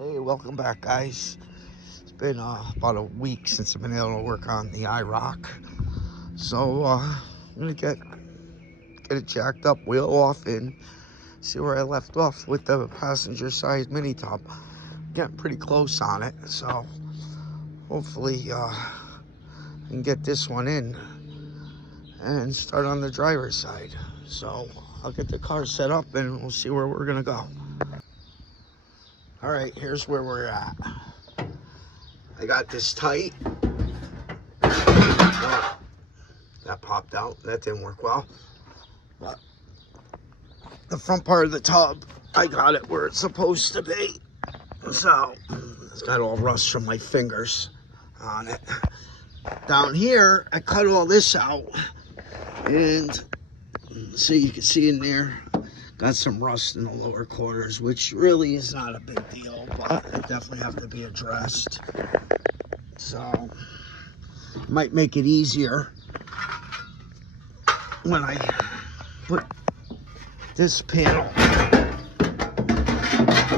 Hey, welcome back, guys. It's been about a week since I've been able to work on the IROC. So I'm gonna get it jacked up, wheel off, and see where I left off with the passenger side mini top. Getting pretty close on it, so hopefully I can get this one in and start on the driver's side. So I'll get the car set up and we'll see where we're gonna go. All right, here's where we're at. I got this tight. Oh, that popped out. That didn't work well. But the front part of the tub, I got it where it's supposed to be. So it's got all rust from my fingers on it. Down here, I cut all this out. And so you can see in there, got some rust in the lower quarters, which really is not a big deal, but it definitely have to be addressed. So, might make it easier when I put this panel.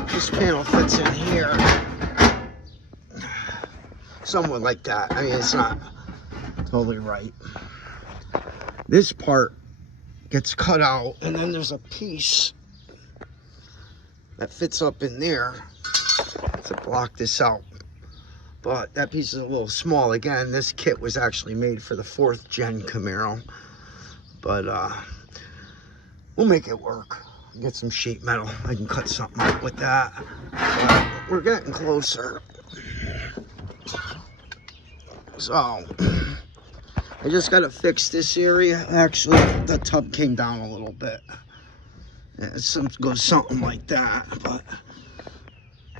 This panel fits in here. Somewhat like that. I mean, it's not totally right. This part gets cut out, and then there's a piece that fits up in there to block this out. But that piece is a little small. Again, this kit was actually made for the 4th Gen Camaro. But we'll make it work. Get some sheet metal. I can cut something out with that. But we're getting closer. So I just got to fix this area. Actually, the tub came down a little bit. It goes something like that. But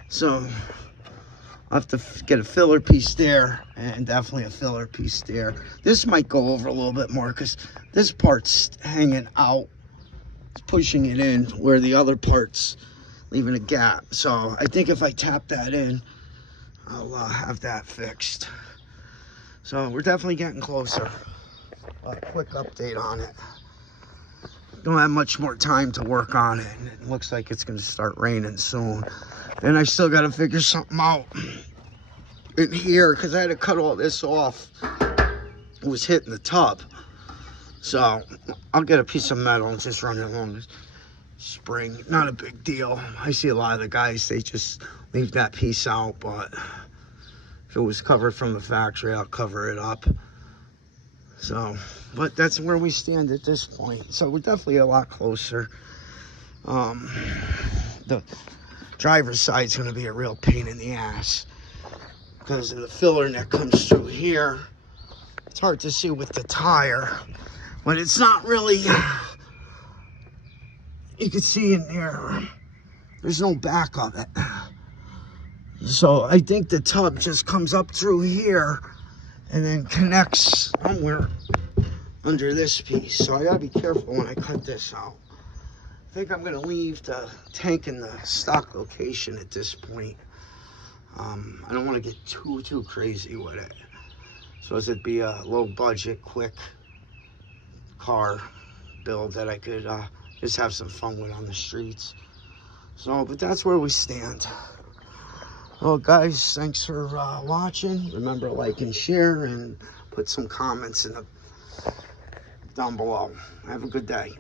so I'll have to get a filler piece there, and definitely a filler piece there. This might go over a little bit more because this part's hanging out. It's pushing it in where the other part's leaving a gap. So I think if I tap that in, I'll have that fixed. So we're definitely getting closer. A quick update on it. Don't have much more time to work on it, and it looks like it's going to start raining soon. Then I still got to figure something out in here because I had to cut all this off. It was hitting the tub. So I'll get a piece of metal and just run it along the spring. Not a big deal. I see a lot of the guys, they just leave that piece out, but if it was covered from the factory, I'll cover it up. So, but that's where we stand at this point. So we're definitely a lot closer. The driver's side is going to be a real pain in the ass because of the filler that comes through here. It's hard to see with the tire, but it's not really, you can see in there, there's no back of it. So I think the tub just comes up through here and then connects somewhere under this piece. So I gotta be careful when I cut this out. I think I'm gonna leave the tank in the stock location at this point. I don't want to get too crazy with it. So it'd be a low budget, quick car build that I could just have some fun with on the streets. So, but that's where we stand. Well, guys, thanks for watching. Remember to like and share and put some comments down below. Have a good day.